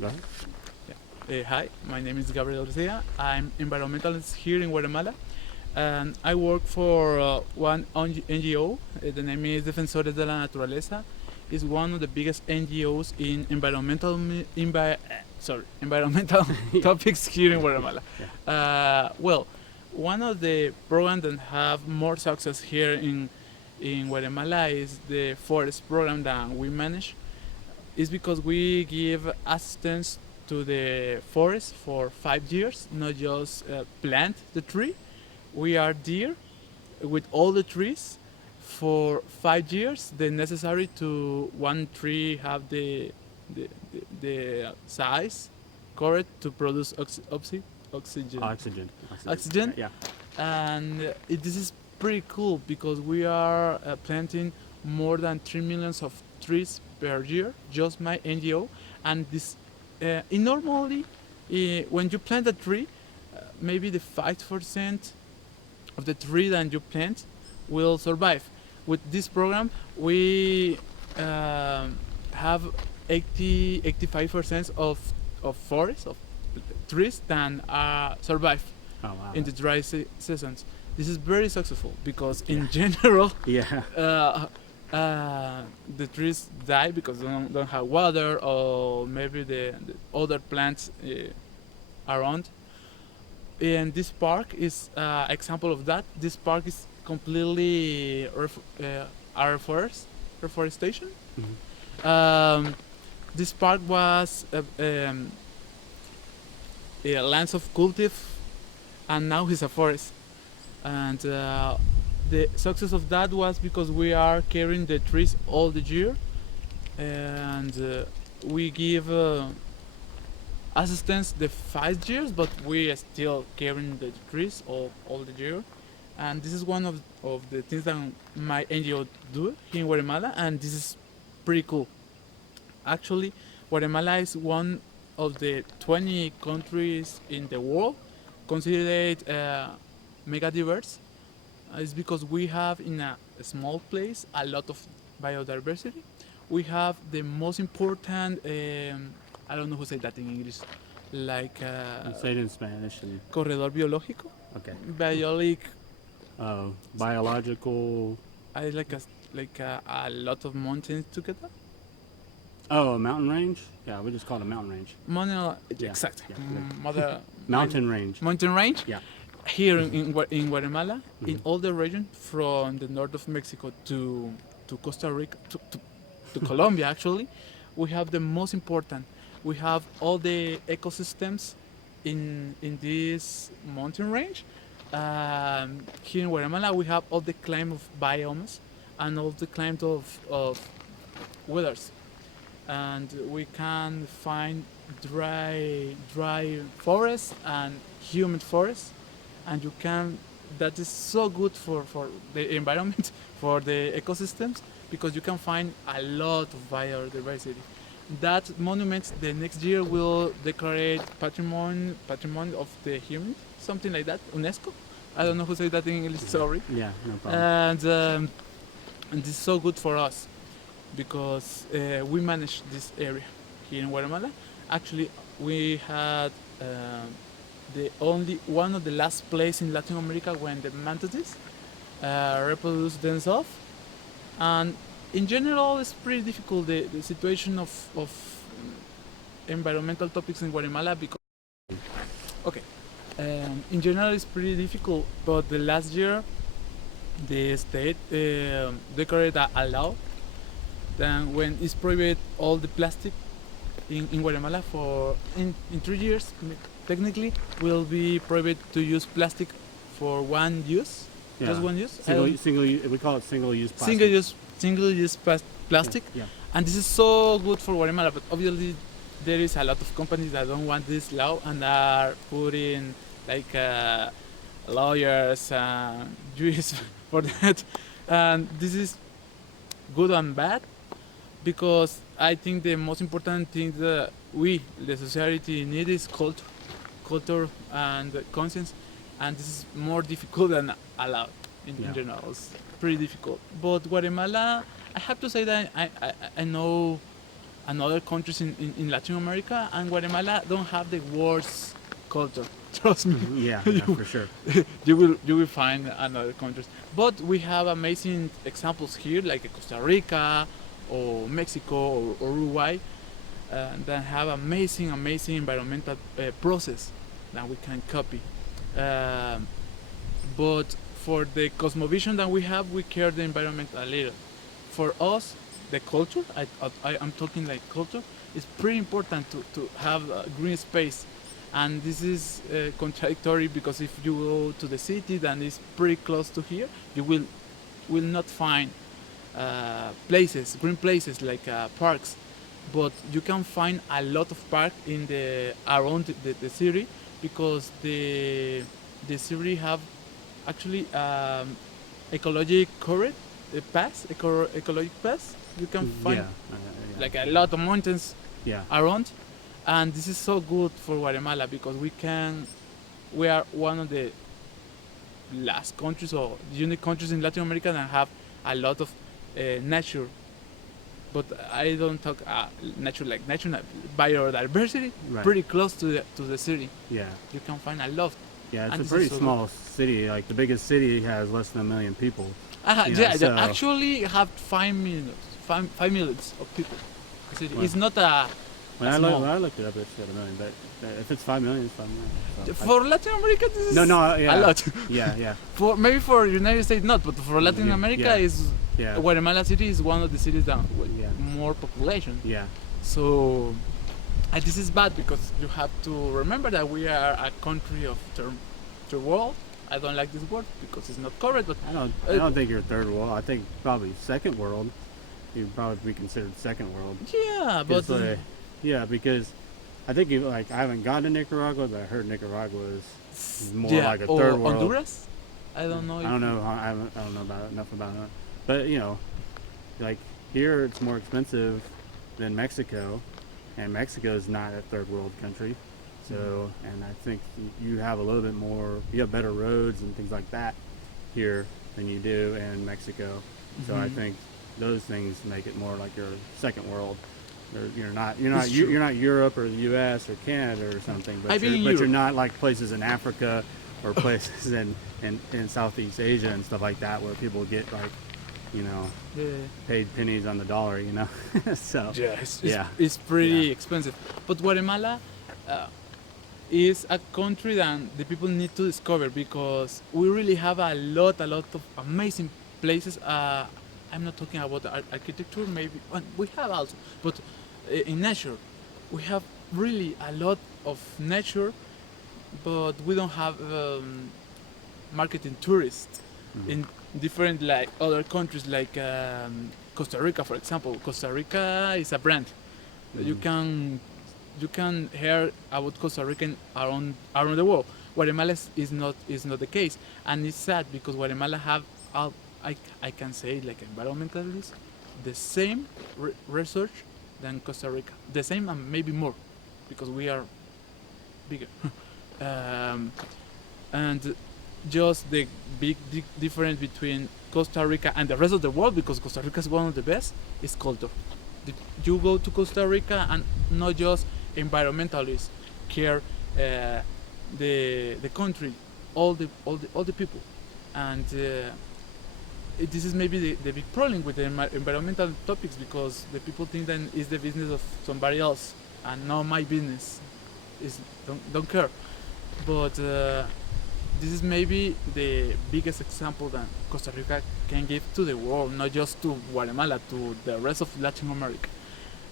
Go ahead. Hi, my name is Gabriel. I'm environmentalist here in Guatemala, and I work for one NGO. The name is Defensores de la Naturaleza. It's one of the biggest NGOs in environmental topics here in Guatemala. Well, one of the programs that have more success here in Guatemala is the forest program that we manage. It's because we give assistance to the forest for 5 years, not just plant the tree. We are there with all the trees for 5 years. The necessary to one tree have the size correct to produce oxygen. Oxygen. Yeah. And this is pretty cool because we are planting more than 3 millions of trees per year, just my NGO. And this normally when you plant a tree, maybe the 5% of the tree that you plant will survive. With this program, we have 85% of forests, of trees that survive Oh wow. in the dry seasons. This is very successful because in general, Yeah. the trees die because they don't have water, or maybe the other plants around. And this park is an example of that. This park is completely reforestation. Mhm. This park was a lands of cultive, and now it's a forest. And the success of that was because we are carrying the trees all the year, and we give assistance the 5 years, but we are still carrying the trees all the year. And this is one of the things that my NGO do here in Guatemala, and this is pretty cool. Actually, Guatemala is one of the 20 countries in the world considered mega diverse. It's because we have in a small place a lot of biodiversity. We have the most important, I don't know who say that in English, like Say it in Spanish and corredor biológico, okay. biologic. Biological. I like a lot of mountains together. Oh, a mountain range. Yeah, we just call it a mountain range. Yeah, exactly. Yeah. Mother Mountain range. mountain range. Yeah. Here in Guatemala, in Mhm. all the region from the north of Mexico to Costa Rica to Colombia, actually, we have the most important. We have all the ecosystems in this mountain range. Here in Guatemala, we have all the climate of biomes and all the climate of weathers, and we can find dry forests and humid forests, and you can that is so good for the environment for the ecosystems because you can find a lot of biodiversity. That monument the next year will decorate patrimony of the human, something like that, UNESCO. I don't know who said that in English, sorry. Yeah, no problem. And this is so good for us because we manage this area here in Guatemala. Actually, we had the only one of the last place in Latin America when the mantises reproduce themselves. And in general, it's pretty difficult the situation of environmental topics in Guatemala because okay, in general it's pretty difficult. But the last year, the state declared a law then when it's prohibited all the plastic in Guatemala for in 3 years technically will be prohibited to use plastic for one use, just one use. We call it single-use plastic. Single use plastic, Yeah. and this is so good for Guatemala. But obviously, there is a lot of companies that don't want this law and are putting like lawyers and jurists for that. And this is good and bad because I think the most important thing that we, the society, need is culture and conscience, and this is more difficult than allowed in general. It's pretty difficult. But Guatemala, I have to say that I know and other countries in Latin America, and Guatemala don't have the worst culture. Trust me. Yeah, yeah, for sure. You will find another countries, but we have amazing examples here, like Costa Rica or Mexico or Uruguay, that have amazing environmental process that we can copy. Um, but for the cosmovision that we have, we care the environment a little. For us, the culture, I'm talking like culture, is pretty important to have green space. And this is contradictory, because if you go to the city that is pretty close to here, you will not find green places like parks, but you can find a lot of park in the around the city, because the city have actually ecologic corridor ecologic pass. You can find Yeah, like a lot of mountains yeah, around, and this is so good for Guatemala, because we are one of the last countries or unique countries in Latin America that have a lot of nature. But I don't talk nature like nature, biodiversity, right. pretty close to the city. Yeah, You can find a lot. yeah. It's And a this pretty is so small city. Like the biggest city has less than 1 million people. You know, Yeah, they so- actually have 5 minutes of people. The city. Wow. It's not a When small. I looked it up, it's got 1 million. But if it's 5 million, it's 5 million. So For Latin America, this is yeah. a lot. Yeah, yeah, For maybe for United States not, but for Latin Yeah, America, yeah. is yeah, Guatemala City is one of the cities that with Yeah. more population. yeah, So, and this is bad, because you have to remember that we are a country of third world. I don't like this word because it's not correct, but I don't think you're third world. I think probably second world. You'd probably be considered second world. yeah, but Yeah, because I think I haven't gone to Nicaragua, but I heard Nicaragua is more yeah, like a or third world. Honduras. I don't know. I don't know. I don't know enough about it. But you know, like here it's more expensive than Mexico, and Mexico is not a third world country. So, and I think you have a little bit more. You have better roads and things like that here than you do in Mexico. So I Mhm. think those things make it more like you're second world. You're not It's true. you're not Europe or the U.S. or Canada or something, I've been in but you're Europe. not like places in Africa or places in Southeast Asia and stuff like that where people get like, you know, Yeah. paid pennies on the dollar, you know. So Yeah, Yeah. it's pretty Yeah. expensive. But Guatemala is a country that the people need to discover, because we really have a lot of amazing places. I'm not talking about the architecture, maybe well, we have also, but in nature, we have really a lot of nature, but we don't have marketing tourists Mhm. in different like other countries like Costa Rica, for example. Costa Rica is a brand. You Mhm. can hear about Costa Rican around the world. Guatemala is not the case, and it's sad, because Guatemala have all, I can say like environmentalists, the same research than Costa Rica, the same and maybe more, because we are bigger. And just the big difference between Costa Rica and the rest of the world, because Costa Rica is one of the best, is culture. You go to Costa Rica, and not just environmentalists care the country, all the people, and this is maybe the big problem with the environmental topics, because the people think that it's the business of somebody else and not my business. Is don't care, but this is maybe the biggest example that Costa Rica can give to the world, not just to Guatemala, to the rest of Latin America.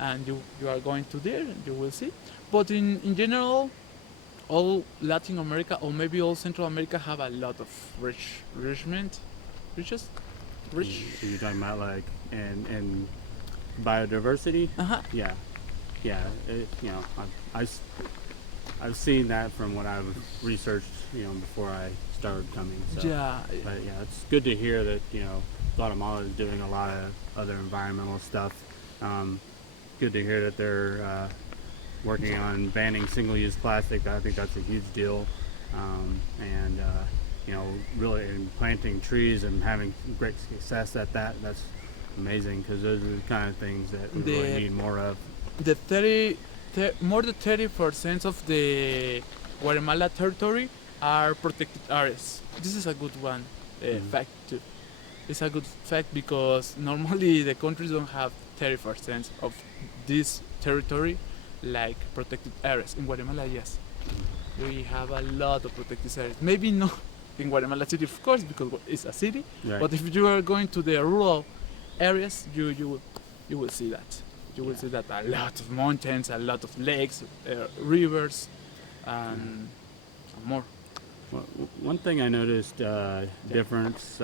And you are going to there, you will see. But in general, all Latin America, or maybe all Central America, have a lot of riches. You're talking about like and biodiversity. Uh-huh. Yeah, yeah. You know, I've seen that from what I've researched, you know, before I started coming. So. Yeah. But yeah, it's good to hear that, you know, Guatemala is doing a lot of other environmental stuff. Good to hear that they're working on banning single-use plastic. I think that's a huge deal. And you know, really in planting trees and having great success at that. That's amazing, because those are the kind of things that we really need more of. the more than 30% of the Guatemala territory are protected areas. This is a good one fact too. It's a good fact because normally the countries don't have 30% of this territory like protected areas. In Guatemala, yes, we have a lot of protected areas. Maybe not in Guatemala City, of course, because it's a city. Right. But if you are going to the rural areas, you will see that. You will see that a lot of mountains, a lot of lakes, rivers, and more. Well, one thing I noticed difference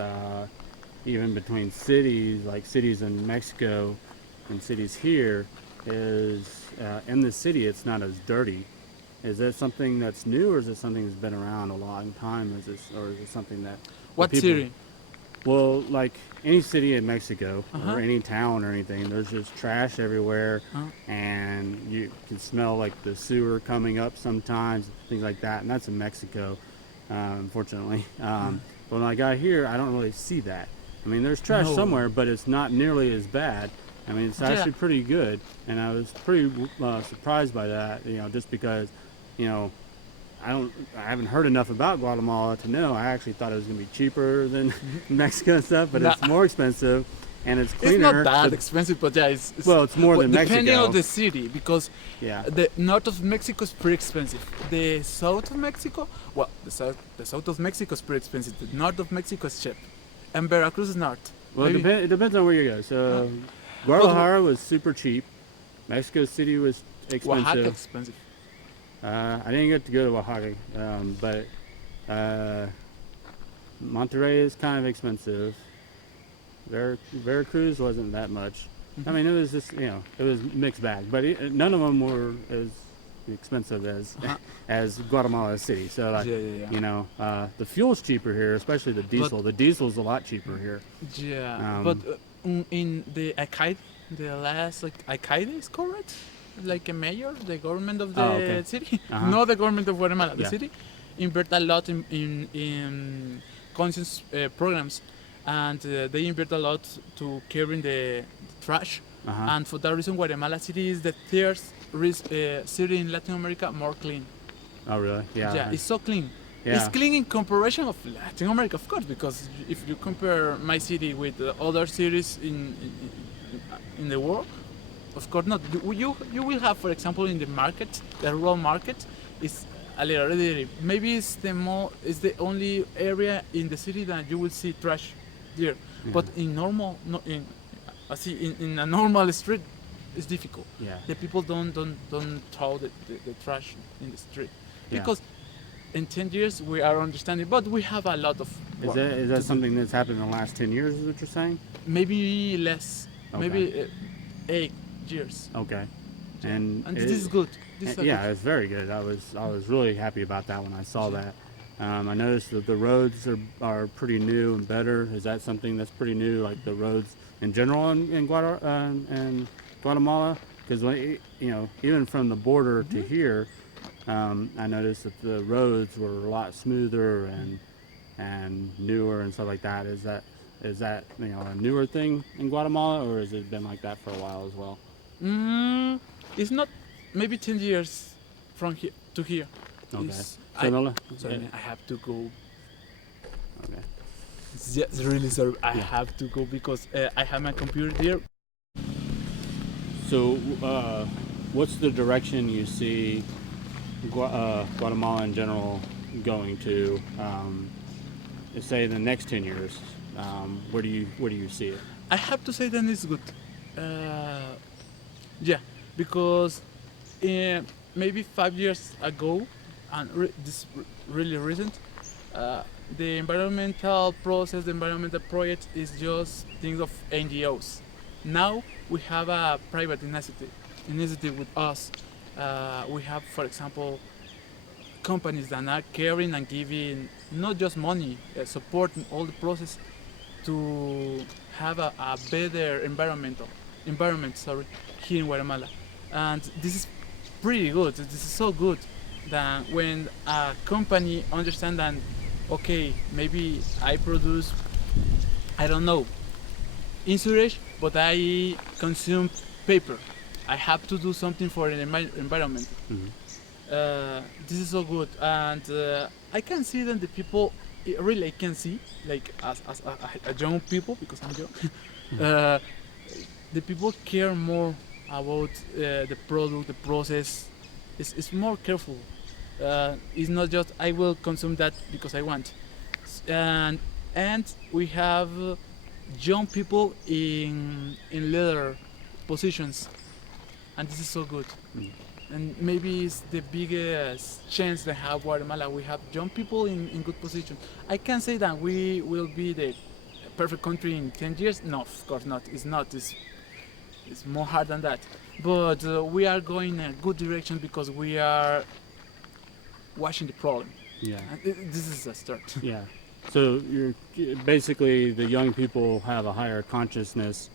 even between cities, like cities in Mexico and cities here, is in the city it's not as dirty. Is that something that's new, or is it something that's been around a long time? Or is it something that What people, city? Well, like any city in Mexico Uh-huh. or any town or anything, there's just trash everywhere, Uh-huh. and you can smell like the sewer coming up sometimes, things like that, and that's in Mexico, unfortunately. But when I got here, I don't really see that. I mean, there's trash No. somewhere, but it's not nearly as bad. I mean, it's actually pretty good, and I was pretty surprised by that. You know, just because, you know, I haven't heard enough about Guatemala to know. I actually thought it was going to be cheaper than Mexico and stuff, but it's Nah. more expensive, and it's It's cleaner. not that so- expensive, but yeah, it's well, it's more than depending Mexico. on the city, because Yeah. the north of Mexico is pretty expensive. The south of Mexico, well, the south of Mexico is pretty expensive. The north of Mexico is cheap, and Veracruz is not. Well, Maybe- it depends on where you go. So, Guadalajara was super cheap. Mexico City was expensive. Oaxaca expensive. I didn't get to go to Oaxaca, but Monterrey is kind of expensive. Veracruz wasn't that much. I mean, it was just, you know, it was mixed bag, but none of them were as expensive as as Guatemala City. So, like, Yeah. you know, the fuel's cheaper here, especially the diesel. The diesel's a lot cheaper here. Yeah, but in the alcalde, the last alcalde is correct, like a mayor, the government of the okay. city, Uh-huh. not the government of Guatemala, the Yeah. city, invest a lot in conscience programs, and they invest a lot to carrying the trash, Uh-huh. and for that reason, Guatemala City is the third city in Latin America more clean. Oh, really? Yeah. It's so clean. Yeah. It's clean in comparison of Latin America, of course, because if you compare my city with other cities in the world, of course not. You will have, for example, in the market, the rural market, is a little dirty. Maybe it's the only area in the city that you will see trash there. But in normal, in a normal street, it's difficult. Yeah. The people don't throw the trash in the street Yeah. because in 10 years we are understanding, but we have a lot of Is work that to do. something that's happened in the last 10 years, is what you're saying? Maybe less, Okay. maybe 8 years, Okay. And this is good. This is yeah, good. it's very good. I was really happy about that when I saw that. I noticed that the roads are pretty new and better. Is that something that's pretty new, like the roads in general in Guatemala? Because you know, even from the border to here, I noticed that the roads were a lot smoother and newer and stuff like that. Is that you know, a newer thing in Guatemala, or has it been like that for a while as well? It's not maybe 10 years from here to here. Okay. It's- Sorry. I have to go. Okay. Yes, really sorry. I Yeah. have to go because I have my computer there. So, what's the direction you see Guatemala in general going to? Say the next 10 years. Where do you see it? I have to say that it's good. Yeah, because maybe 5 years ago, and this really recent, the environmental process, the environmental project is just things of NGOs. Now we have a private initiative with us. We have, for example, companies that are caring and giving not just money, supporting all the process to have a better environment here in Guatemala. And this is pretty good. This is so good that when a company understands that, okay, maybe I produce, I don't know, insulation, but I consume paper. I have to do something for the environment. Mhm. This is so good, and I can see that the people really I can see like as a young people because I'm young. uh, the people care more about the product, the process. It's more careful. It's not just I will consume that because I want, and we have young people in leader positions, and this is so good. Mm. And maybe it's the biggest chance they have Guatemala. We have young people in good position. I can say that we will be the perfect country in 10 years. No, of course not. It's not. It's more hard than that. But we are going in a good direction because we are watching the problem. Yeah. And this is a start. Yeah. So you're basically the young people have a higher consciousness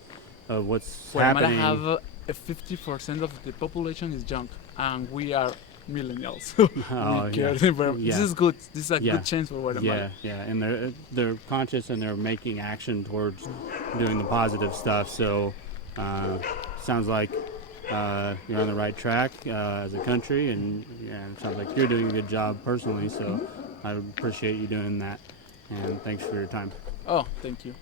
of what's Guatemala happening. have a 50% of the population is young, and we are millennials. Oh, We care yeah. environment. Yeah. This is good. This is a Yeah. good chance for Guatemala. Yeah, and they're conscious and they're making action towards doing the positive stuff. So sounds like you're on the right track as a country, and yeah, it sounds like you're doing a good job personally. So I appreciate you doing that, and thanks for your time. Oh, thank you.